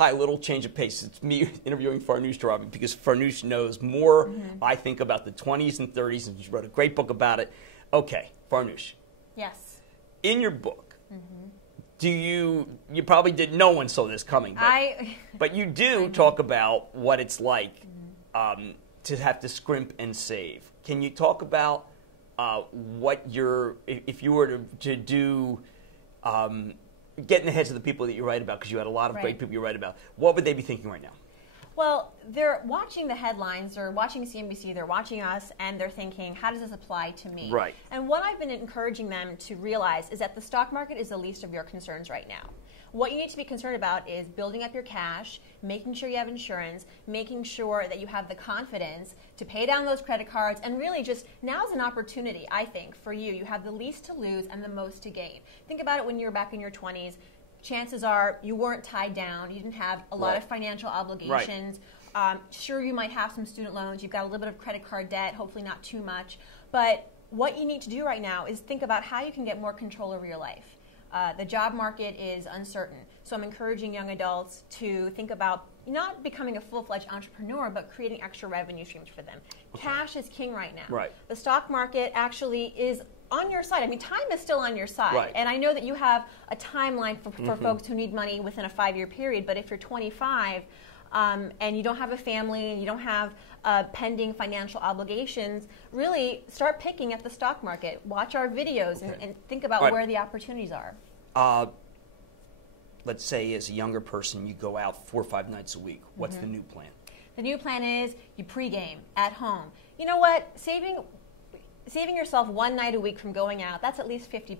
Hi, little change of pace. It's me interviewing Farnoosh Torabi because Farnoosh knows more, I think, about the 20s and 30s, and she wrote a great book about it. Okay, Farnoosh. Yes. In your book, do you probably did, no one saw this coming, but you do talk about what it's like to have to scrimp and save. Can you talk about what if you were to do, get in the heads of the people that you write about, because you had a lot of great people you write about, what would they be thinking right now? Well, they're watching the headlines, they're watching CNBC, they're watching us, and they're thinking, how does this apply to me? Right. And what I've been encouraging them to realize is that the stock market is the least of your concerns right now. What you need to be concerned about is building up your cash, making sure you have insurance, making sure that you have the confidence to pay down those credit cards, and really just now's an opportunity, I think, for you. You have the least to lose and the most to gain. Think about it when you're back in your 20s. Chances are you weren't tied down. You didn't have a lot of financial obligations. Sure, you might have some student loans. You've got a little bit of credit card debt, hopefully not too much. But what you need to do right now is think about how you can get more control over your life. The job market is uncertain. So I'm encouraging young adults to think about not becoming a full-fledged entrepreneur, but creating extra revenue streams for them. Cash is king right now. Right. The stock market actually is on your side. I mean, time is still on your side. Right. And I know that you have a timeline for folks who need money within a 5-year period, but if you're 25 and you don't have a family and you don't have pending financial obligations, really start picking at the stock market. Watch our videos and think about where the opportunities are. Let's say as a younger person, you go out 4 or 5 nights a week. What's the new plan? The new plan is you pregame at home. You know what? Saving yourself one night a week from going out, that's at least $50,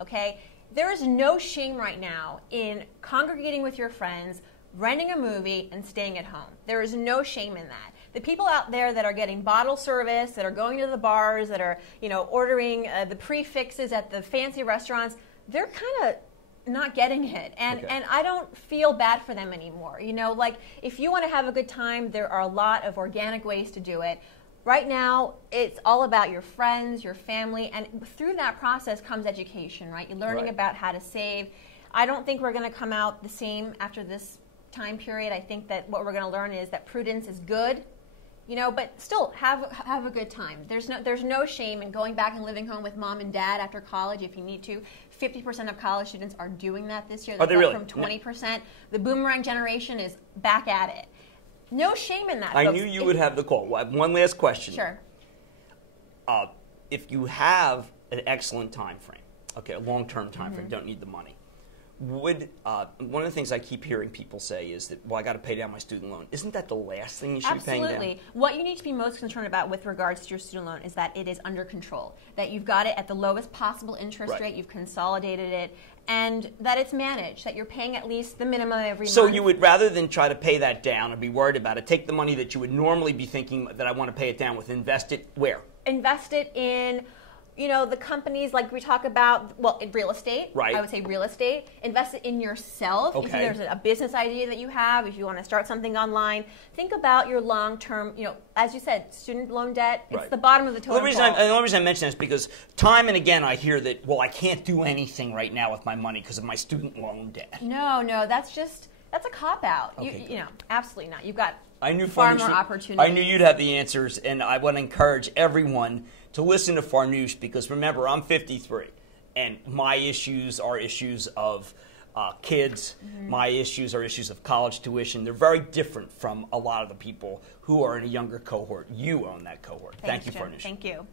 okay? There is no shame right now in congregating with your friends, renting a movie, and staying at home. There is no shame in that. The people out there that are getting bottle service, that are going to the bars, that are ordering the prefixes at the fancy restaurants, they're kind of not getting it, and I don't feel bad for them anymore. Like if you want to have a good time, there are a lot of organic ways to do it. Right now, it's all about your friends, your family, and through that process comes education, right? You're learning about how to save. I don't think we're going to come out the same after this time period. I think that what we're going to learn is that prudence is good, but still have a good time. There's no shame in going back and living home with mom and dad after college if you need to. 50% of college students are doing that this year. Are they really? From 20%. The boomerang generation is back at it. No shame in that. I folks. knew you would have the call. One last question. Sure. If you have an excellent time frame, a long-term time frame, don't need the money, would one of the things I keep hearing people say is that, well, I got to pay down my student loan. Isn't that the last thing you should be paying down? Absolutely. What you need to be most concerned about with regards to your student loan is that it is under control, that you've got it at the lowest possible interest rate, you've consolidated it, and that it's managed, that you're paying at least the minimum every month. So you would, rather than try to pay that down and be worried about it, take the money that you would normally be thinking that I want to pay it down with, invest it where? Invest it in the companies like we talk about, well, in real estate. Right. I would say real estate. Invest it in yourself. Okay. If there's a business idea that you have, if you want to start something online, think about your long-term, as you said, student loan debt. It's the bottom of the totem pole. The only reason I mention this is because time and again I hear that, well, I can't do anything right now with my money because of my student loan debt. No, that's a cop-out. Okay, absolutely not. You've got I far more opportunity. I knew you'd have the answers, and I want to encourage everyone to listen to Farnoosh, because remember, I'm 53, and my issues are issues of kids. My issues are issues of college tuition. They're very different from a lot of the people who are in a younger cohort. You own that cohort. Thank you, Farnoosh. Thank you.